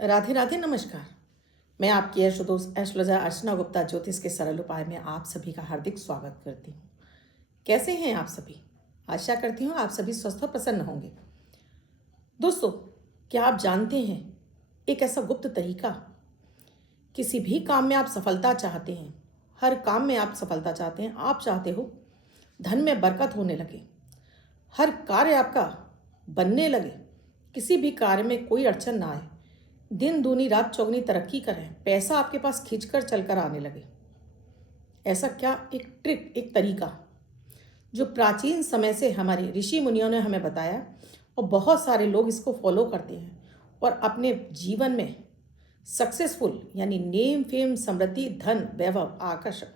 राधे राधे नमस्कार। मैं आपकी दोस्त एस्ट्रोलॉजर अर्चना गुप्ता ज्योतिष के सरल उपाय में आप सभी का हार्दिक स्वागत करती हूँ। कैसे हैं आप सभी? आशा करती हूँ आप सभी स्वस्थ और प्रसन्न होंगे। दोस्तों, क्या आप जानते हैं एक ऐसा गुप्त तरीका, किसी भी काम में आप सफलता चाहते हैं, हर काम में आप सफलता चाहते हैं, आप चाहते हो धन में बरकत होने लगे, हर कार्य आपका बनने लगे, किसी भी कार्य में कोई अड़चन ना आए, दिन दूनी रात चौगनी तरक्की करें, पैसा आपके पास खींचकर चलकर आने लगे। ऐसा क्या एक ट्रिक, एक तरीका जो प्राचीन समय से हमारे ऋषि मुनियों ने हमें बताया और बहुत सारे लोग इसको फॉलो करते हैं और अपने जीवन में सक्सेसफुल यानी नेम फेम समृद्धि धन वैभव आकर्षण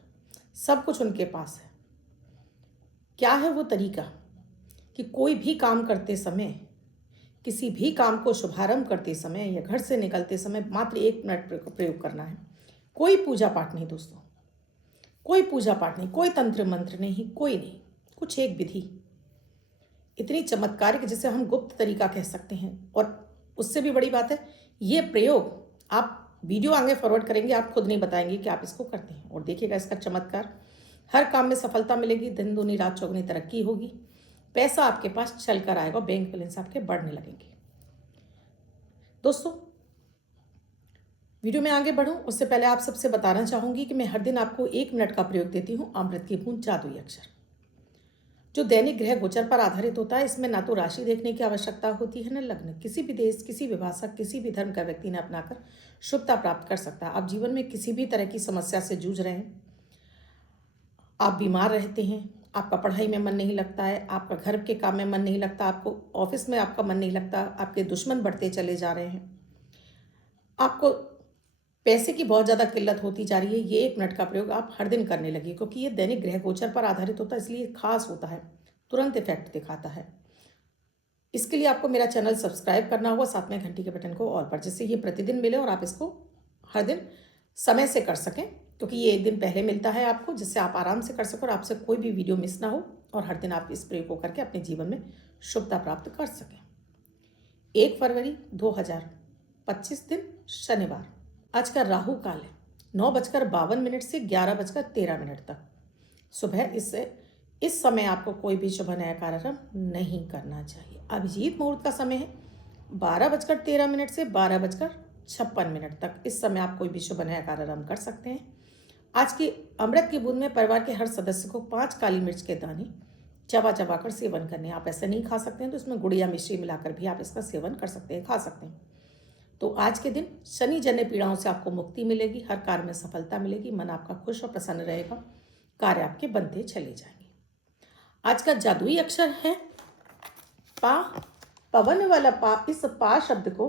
सब कुछ उनके पास है। क्या है वो तरीका कि कोई भी काम करते समय, किसी भी काम को शुभारंभ करते समय या घर से निकलते समय मात्र 1 मिनट प्रयोग करना है। कोई पूजा पाठ नहीं दोस्तों, कोई पूजा पाठ नहीं, कोई तंत्र मंत्र नहीं, कोई नहीं, कुछ एक विधि इतनी चमत्कारिक जिसे हम गुप्त तरीका कह सकते हैं। और उससे भी बड़ी बात है, ये प्रयोग आप वीडियो आगे फॉरवर्ड करेंगे, आप खुद नहीं बताएंगे कि आप इसको करते हैं और देखिएगा इसका चमत्कार। हर काम में सफलता मिलेगी, दिन दूनी रात चौगनी तरक्की होगी, पैसा आपके पास चल कर आएगा, बैंक बैलेंस आपके बढ़ने लगेंगे। दोस्तों, वीडियो में आगे बढ़ूं उससे पहले आप सबसे बताना चाहूंगी कि मैं हर दिन आपको 1 मिनट का प्रयोग देती हूं अमृत की बूंद जादुई अक्षर, जो दैनिक ग्रह गोचर पर आधारित होता है। इसमें ना तो राशि देखने की आवश्यकता होती है, न लग्न। किसी भी देश, किसी भी भाषा, किसी भी धर्म का व्यक्ति ने अपनाकर शुभता प्राप्त कर सकता है। आप जीवन में किसी भी तरह की समस्या से जूझ रहे हैं, आप बीमार रहते हैं, आपका पढ़ाई में मन नहीं लगता है, आपका घर के काम में मन नहीं लगता, आपको ऑफिस में आपका मन नहीं लगता, आपके दुश्मन बढ़ते चले जा रहे हैं, आपको पैसे की बहुत ज़्यादा किल्लत होती जा रही है, ये 1 मिनट का प्रयोग आप हर दिन करने लगिए, क्योंकि ये दैनिक ग्रह गोचर पर आधारित होता है, इसलिए खास होता है, तुरंत इफेक्ट दिखाता है। इसके लिए आपको मेरा चैनल सब्सक्राइब करना होगा, साथ में घंटी के बटन को ऑल पर, जिससे ये प्रतिदिन मिले और आप इसको हर दिन समय से कर सकें, क्योंकि ये 1 दिन पहले मिलता है आपको, जिससे आप आराम से कर सकें और आपसे कोई भी वीडियो मिस ना हो और हर दिन आप इस प्रयोग को करके अपने जीवन में शुभता प्राप्त कर सकें। 1 फरवरी 2025 दिन शनिवार। आज का राहु काल है 9:52 से 11:13 तक सुबह। इस समय आपको कोई भी शुभ नया कार्यक्रम नहीं करना चाहिए। अभिजीत मुहूर्त का समय है 12:13 से 12:56 तक। इस समय आप कोई भी शुभ नया कार्यक्रम कर सकते हैं। आज की अमृत की बूंद में परिवार के हर सदस्य को 5 काली मिर्च के दाने चबा चबा कर सेवन करने। आप ऐसे नहीं खा सकते हैं तो इसमें गुड़ या मिश्री मिलाकर भी आप इसका सेवन कर सकते हैं, खा सकते हैं। तो आज के दिन शनि जन्य पीड़ाओं से आपको मुक्ति मिलेगी, हर कार्य में सफलता मिलेगी, मन आपका खुश और प्रसन्न रहेगा, कार्य आपके बनते चले जाएंगे। आज का जादुई अक्षर है पा, पवन वाला पा। इस पा शब्द को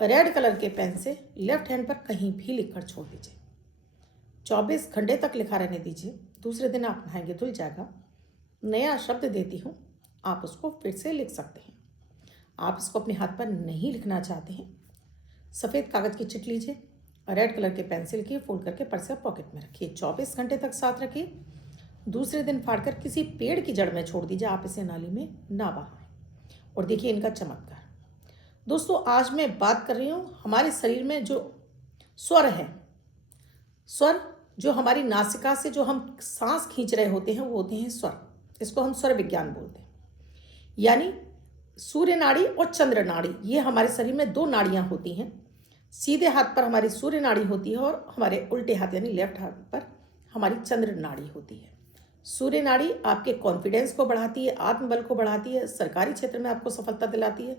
रेड कलर के पेन से लेफ्ट हैंड पर कहीं भी लिखकर छोड़ दीजिए। 24 घंटे तक लिखा रहने दीजिए। दूसरे दिन आप नहाएंगे, धुल जाएगा। नया शब्द देती हूँ, आप उसको फिर से लिख सकते हैं। आप इसको अपने हाथ पर नहीं लिखना चाहते हैं, सफ़ेद कागज़ की चिट लीजिए, रेड कलर के पेन से लिखिए, फोल्ड करके पर्स या पॉकेट में रखिए। 24 घंटे तक साथ रखिए। दूसरे दिन फाड़कर किसी पेड़ की जड़ में छोड़ दीजिए। आप इसे नाली में ना बहाएं और देखिए इनका चमत्कार। दोस्तों, आज मैं बात कर रही हूँ हमारे शरीर में जो स्वर है, स्वर जो हमारी नासिका से जो हम सांस खींच रहे होते हैं वो होते हैं स्वर। इसको हम स्वर विज्ञान बोलते हैं। यानी सूर्य नाड़ी और चंद्र नाड़ी, ये हमारे शरीर में 2 नाड़ियाँ होती हैं। सीधे हाथ पर हमारी सूर्य नाड़ी होती है और हमारे उल्टे हाथ यानी लेफ्ट हाथ पर हमारी चंद्र नाड़ी होती है। सूर्य नाड़ी आपके कॉन्फिडेंस को बढ़ाती है, आत्मबल को बढ़ाती है, सरकारी क्षेत्र में आपको सफलता दिलाती है।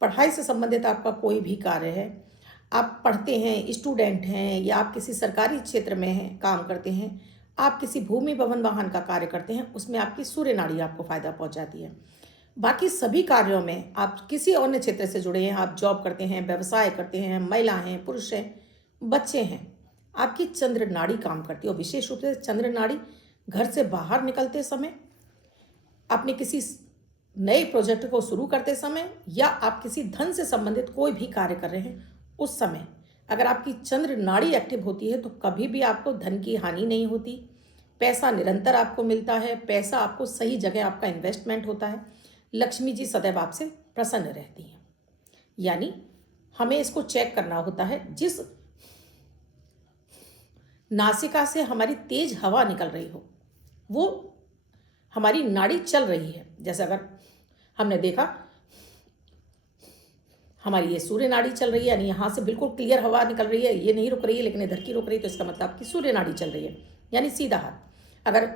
पढ़ाई से संबंधित आपका कोई भी कार्य है, आप पढ़ते हैं, स्टूडेंट हैं, या आप किसी सरकारी क्षेत्र में हैं, काम करते हैं, आप किसी भूमि भवन वाहन का कार्य करते हैं, उसमें आपकी सूर्य नाड़ी आपको फायदा पहुंचाती है। बाकी सभी कार्यों में आप किसी अन्य क्षेत्र से जुड़े हैं, आप जॉब करते हैं, व्यवसाय करते हैं, महिला हैं, पुरुष हैं, बच्चे हैं, आपकी चंद्र नाड़ी काम करती है। और विशेष रूप से चंद्र नाड़ी घर से बाहर निकलते समय, अपने किसी नए प्रोजेक्ट को शुरू करते समय, या आप किसी धन से संबंधित कोई भी कार्य कर रहे हैं, उस समय अगर आपकी चंद्र नाड़ी एक्टिव होती है तो कभी भी आपको धन की हानि नहीं होती। पैसा निरंतर आपको मिलता है, पैसा आपको सही जगह आपका इन्वेस्टमेंट होता है, लक्ष्मी जी सदैव आपसे प्रसन्न रहती हैं। यानी हमें इसको चेक करना होता है। जिस नासिका से हमारी तेज हवा निकल रही हो वो हमारी नाड़ी चल रही है। जैसे अगर हमने देखा हमारी ये सूर्य नाड़ी चल रही है, यानी यहाँ से बिल्कुल क्लियर हवा निकल रही है, ये नहीं रुक रही है लेकिन इधर की रुक रही है, तो इसका मतलब आपकी सूर्य नाड़ी चल रही है, यानी सीधा हाथ। अगर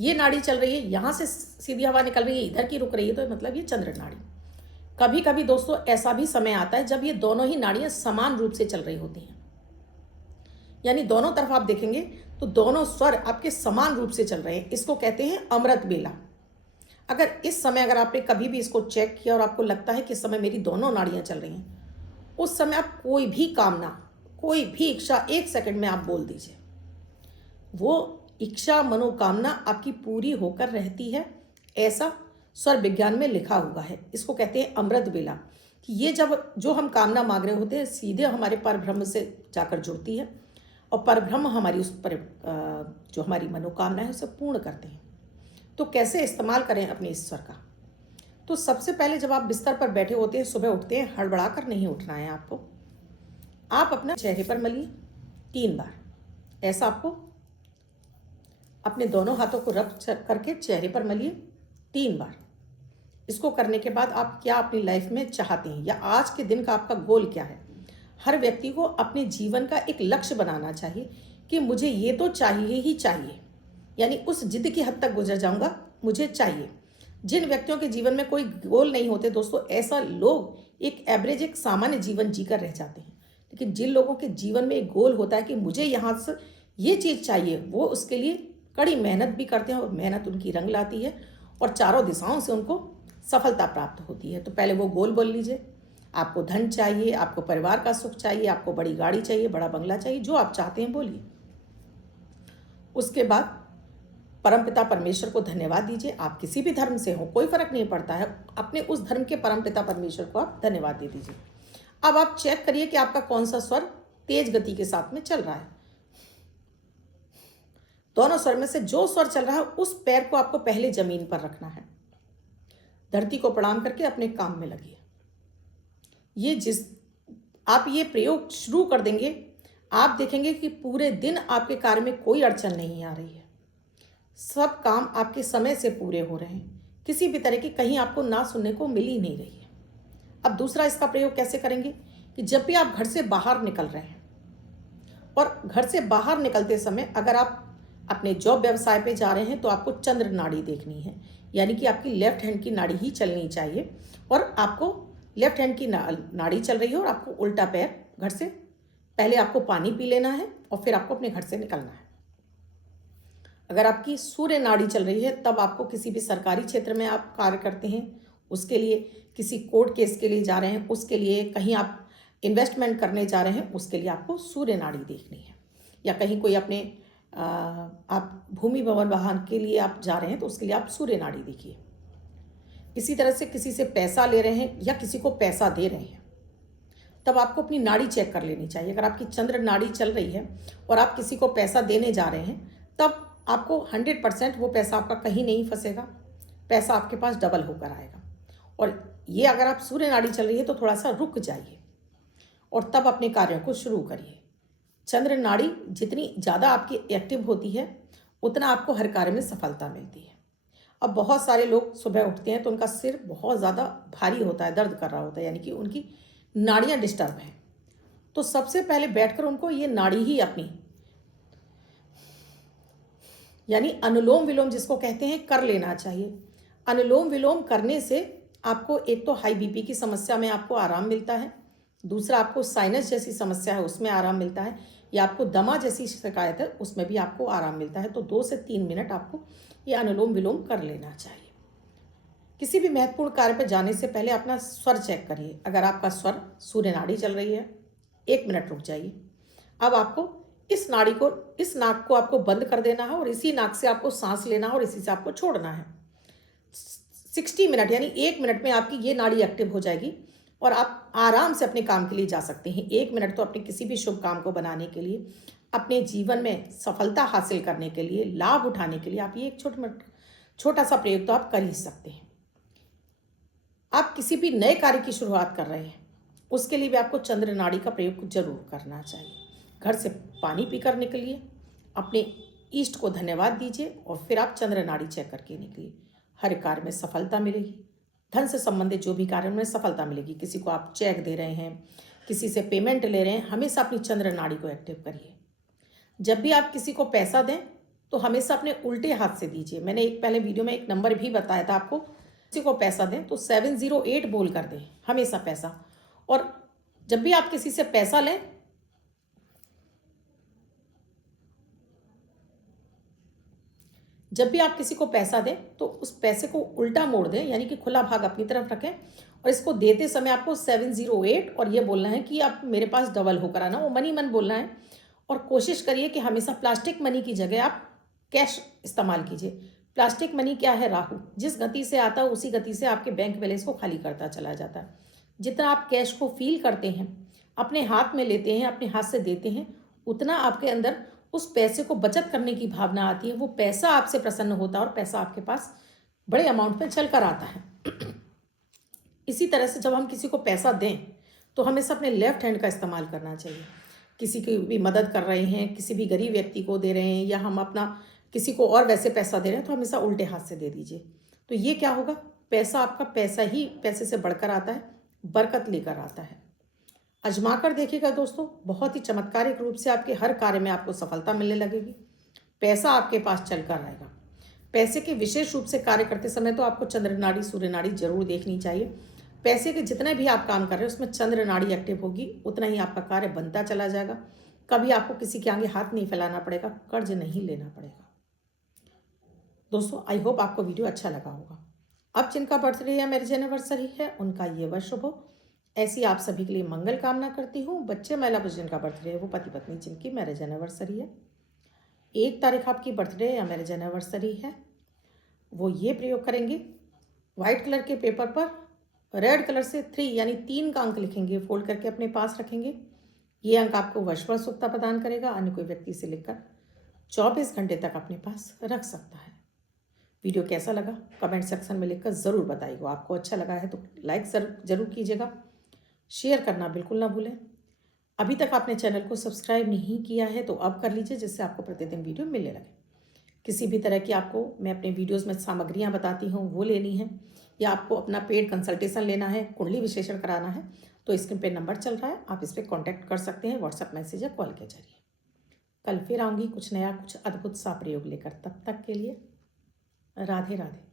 ये नाड़ी चल रही है, यहाँ से सीधी हवा निकल रही है, इधर की रुक रही है, तो मतलब ये चंद्र नाड़ी। कभी कभी दोस्तों ऐसा भी समय आता है जब ये दोनों ही नाड़ियाँ समान रूप से चल रही होती हैं, यानी दोनों तरफ आप देखेंगे तो दोनों स्वर आपके समान रूप से चल रहे हैं। इसको कहते हैं अमृत बेला। अगर इस समय अगर आपने कभी भी इसको चेक किया और आपको लगता है कि इस समय मेरी दोनों नाड़ियाँ चल रही हैं, उस समय आप कोई भी कामना, कोई भी इच्छा 1 सेकंड में आप बोल दीजिए, वो इच्छा मनोकामना आपकी पूरी होकर रहती है। ऐसा स्वर विज्ञान में लिखा हुआ है। इसको कहते हैं अमृत बेला। कि ये जब जो हम कामना मांग रहे होते हैं सीधे हमारे परब्रह्म से जाकर जुड़ती है और परब्रह्म हमारी उस पर जो हमारी मनोकामना है उसे पूर्ण करते हैं। तो कैसे इस्तेमाल करें अपने इस स्वर का? तो सबसे पहले जब आप बिस्तर पर बैठे होते हैं, सुबह उठते हैं, हड़बड़ा कर नहीं उठना है आपको। आप अपना चेहरे पर मलिए 3 बार। ऐसा आपको अपने दोनों हाथों को रब करके चेहरे पर मलिए 3 बार। इसको करने के बाद आप क्या अपनी लाइफ में चाहते हैं या आज के दिन का आपका गोल क्या है? हर व्यक्ति को अपने जीवन का एक लक्ष्य बनाना चाहिए कि मुझे ये तो चाहिए ही चाहिए, यानी उस जिद की हद तक गुजर जाऊंगा, मुझे चाहिए। जिन व्यक्तियों के जीवन में कोई गोल नहीं होते दोस्तों, ऐसा लोग एक एवरेज, एक सामान्य जीवन जीकर रह जाते हैं। लेकिन जिन लोगों के जीवन में एक गोल होता है कि मुझे यहाँ से ये चीज़ चाहिए, वो उसके लिए कड़ी मेहनत भी करते हैं और मेहनत उनकी रंग लाती है और चारों दिशाओं से उनको सफलता प्राप्त होती है। तो पहले वो गोल बोल लीजिए। आपको धन चाहिए, आपको परिवार का सुख चाहिए, आपको बड़ी गाड़ी चाहिए, बड़ा बंगला चाहिए, जो आप चाहते हैं बोलिए। उसके बाद परमपिता परमेश्वर को धन्यवाद दीजिए। आप किसी भी धर्म से हो, कोई फर्क नहीं पड़ता है, अपने उस धर्म के परमपिता परमेश्वर को आप धन्यवाद दे दीजिए। अब आप चेक करिए कि आपका कौन सा स्वर तेज गति के साथ में चल रहा है। दोनों स्वर में से जो स्वर चल रहा है उस पैर को आपको पहले जमीन पर रखना है। धरती को प्रणाम करके अपने काम में लगिए। आप ये प्रयोग शुरू कर देंगे, आप देखेंगे कि पूरे दिन आपके कार्य में कोई अड़चन नहीं आ रही है। सब काम आपके समय से पूरे हो रहे हैं। किसी भी तरह की कहीं आपको ना सुनने को मिल ही नहीं रही है। अब दूसरा इसका प्रयोग कैसे करेंगे कि जब भी आप घर से बाहर निकल रहे हैं और घर से बाहर निकलते समय अगर आप अपने जॉब व्यवसाय पे जा रहे हैं तो आपको चंद्र नाड़ी देखनी है, यानी कि आपकी लेफ्ट हैंड की नाड़ी ही चलनी चाहिए और आपको लेफ्ट हैंड की नाड़ी चल रही है और आपको उल्टा पैर, घर से पहले आपको पानी पी लेना है और फिर आपको अपने घर से निकलना है। अगर आपकी सूर्य नाड़ी चल रही है तब आपको किसी भी सरकारी क्षेत्र में आप कार्य करते हैं उसके लिए, किसी कोर्ट केस के लिए जा रहे हैं उसके लिए, कहीं आप इन्वेस्टमेंट करने जा रहे हैं उसके लिए आपको सूर्य नाड़ी देखनी है, या कहीं कोई अपने आप भूमि भवन वाहन के लिए आप जा रहे हैं तो उसके लिए आप सूर्य नाड़ी देखिए। इसी तरह से किसी से पैसा ले रहे हैं या किसी को पैसा दे रहे हैं तब आपको अपनी नाड़ी चेक कर लेनी चाहिए। अगर आपकी चंद्र नाड़ी चल रही है और आप किसी को पैसा देने जा रहे हैं तब आपको 100% वो पैसा आपका कहीं नहीं फंसेगा, पैसा आपके पास डबल होकर आएगा। और ये अगर आप सूर्य नाड़ी चल रही है तो थोड़ा सा रुक जाइए और तब अपने कार्यों को शुरू करिए। चंद्र नाड़ी जितनी ज़्यादा आपकी एक्टिव होती है उतना आपको हर कार्य में सफलता मिलती है। अब बहुत सारे लोग सुबह उठते हैं तो उनका सिर बहुत ज़्यादा भारी होता है, दर्द कर रहा होता है, यानी कि उनकी नाड़ियाँ डिस्टर्ब हैं। तो सबसे पहले बैठकर उनको ये नाड़ी ही अपनी, यानी अनुलोम विलोम जिसको कहते हैं, कर लेना चाहिए। अनुलोम विलोम करने से आपको एक तो हाई बीपी की समस्या में आपको आराम मिलता है, दूसरा आपको साइनस जैसी समस्या है उसमें आराम मिलता है, या आपको दमा जैसी शिकायत है उसमें भी आपको आराम मिलता है। तो 2 से 3 मिनट आपको ये अनुलोम विलोम कर लेना चाहिए। किसी भी महत्वपूर्ण कार्य पर जाने से पहले अपना स्वर चेक करिए। अगर आपका स्वर सूर्य नाड़ी चल रही है 1 मिनट रुक जाइए। अब आपको इस नाड़ी को, इस नाक को आपको बंद कर देना है और इसी नाक से आपको सांस लेना है और इसी से आपको छोड़ना है। 60 मिनट यानी 1 मिनट में आपकी ये नाड़ी एक्टिव हो जाएगी और आप आराम से अपने काम के लिए जा सकते हैं। 1 मिनट तो अपने किसी भी शुभ काम को बनाने के लिए, अपने जीवन में सफलता हासिल करने के लिए, लाभ उठाने के लिए आप ये एक छोटा सा प्रयोग तो आप कर ही सकते हैं। आप किसी भी नए कार्य की शुरुआत कर रहे हैं उसके लिए भी आपको चंद्र नाड़ी का प्रयोग जरूर करना चाहिए। घर से पानी पीकर निकलिए, अपने ईष्ट को धन्यवाद दीजिए और फिर आप चंद्र नाड़ी चेक करके निकलिए। हर कार्य में सफलता मिलेगी। धन से संबंधित जो भी कार्य में सफलता मिलेगी। किसी को आप चेक दे रहे हैं, किसी से पेमेंट ले रहे हैं, हमेशा अपनी चंद्र नाड़ी को एक्टिव करिए। जब भी आप किसी को पैसा दें तो हमेशा अपने उल्टे हाथ से दीजिए। मैंने एक पहले वीडियो में एक नंबर भी बताया था आपको। किसी को पैसा दें तो 708 बोल कर दें हमेशा पैसा। और जब भी आप किसी से पैसा लें, जब भी आप किसी को पैसा दें तो उस पैसे को उल्टा मोड़ दें, यानी कि खुला भाग अपनी तरफ रखें। और इसको देते समय आपको 708 और ये बोलना है कि आप मेरे पास डबल होकर आना, वो मनी मन बोलना है। और कोशिश करिए कि हमेशा प्लास्टिक मनी की जगह आप कैश इस्तेमाल कीजिए। प्लास्टिक मनी क्या है? राहु जिस गति से आता है उसी गति से आपके बैंक बैलेंस को खाली करता चला जाता है। जितना आप कैश को फील करते हैं, अपने हाथ में लेते हैं, अपने हाथ से देते हैं, उतना आपके अंदर उस पैसे को बचत करने की भावना आती है। वो पैसा आपसे प्रसन्न होता है और पैसा आपके पास बड़े अमाउंट में चल कर आता है। इसी तरह से जब हम किसी को पैसा दें तो हमेशा अपने लेफ्ट हैंड का इस्तेमाल करना चाहिए। किसी की भी मदद कर रहे हैं, किसी भी गरीब व्यक्ति को दे रहे हैं, या हम अपना किसी को और वैसे पैसा दे रहे हैं तो हमेशा उल्टे हाथ से दे दीजिए। तो ये क्या होगा? पैसा आपका पैसा ही पैसे से बढ़कर आता है, बरकत लेकर आता है। आजमा कर देखिएगा दोस्तों, बहुत ही चमत्कारिक रूप से आपके हर कार्य में आपको सफलता मिलने लगेगी। पैसा आपके पास चल कर आएगा। पैसे के विशेष रूप से कार्य करते समय तो आपको चंद्र नाड़ी, सूर्य नाड़ी जरूर देखनी चाहिए। पैसे के जितने भी आप काम कर रहे हैं उसमें चंद्र नाड़ी एक्टिव होगी, उतना ही आपका कार्य बनता चला जाएगा। कभी आपको किसी के आगे हाथ नहीं फैलाना पड़ेगा, कर्ज नहीं लेना पड़ेगा। दोस्तों, आई होप आपको वीडियो अच्छा लगा होगा। अब जिनका बर्थडे या मैरिज एनिवर्सरी है उनका ये वर्ष शुभ हो, ऐसी आप सभी के लिए मंगल कामना करती हूँ। बच्चे महिला पुरुष जिनका बर्थडे है, वो पति पत्नी जिनकी मैरिज एनिवर्सरी है, 1 तारीख आपकी बर्थडे या मैरिज एनिवर्सरी है, वो ये प्रयोग करेंगे। वाइट कलर के पेपर पर रेड कलर से 3 यानी 3 का अंक लिखेंगे, फोल्ड करके अपने पास रखेंगे। ये अंक आपको वर्षभर सुखता प्रदान करेगा। अन्य कोई व्यक्ति से लिखकर 24 घंटे तक अपने पास रख सकता है। वीडियो कैसा लगा कमेंट सेक्शन में लिखकर ज़रूर बताइएगा। आपको अच्छा लगा है तो लाइक जरूर कीजिएगा, शेयर करना बिल्कुल ना भूलें। अभी तक आपने चैनल को सब्सक्राइब नहीं किया है तो अब कर लीजिए, जिससे आपको प्रतिदिन वीडियो मिलने लगे। किसी भी तरह की आपको मैं अपने वीडियोस में सामग्रियां बताती हूँ, वो लेनी है, या आपको अपना पेड कंसल्टेशन लेना है, कुंडली विश्लेषण कराना है, तो स्क्रीन पे नंबर चल रहा है, आप इस पर कॉन्टैक्ट कर सकते हैं व्हाट्सएप मैसेज या कॉल के जरिए। कल फिर आऊँगी कुछ नया, कुछ अद्भुत सा प्रयोग लेकर। तब तक के लिए राधे राधे।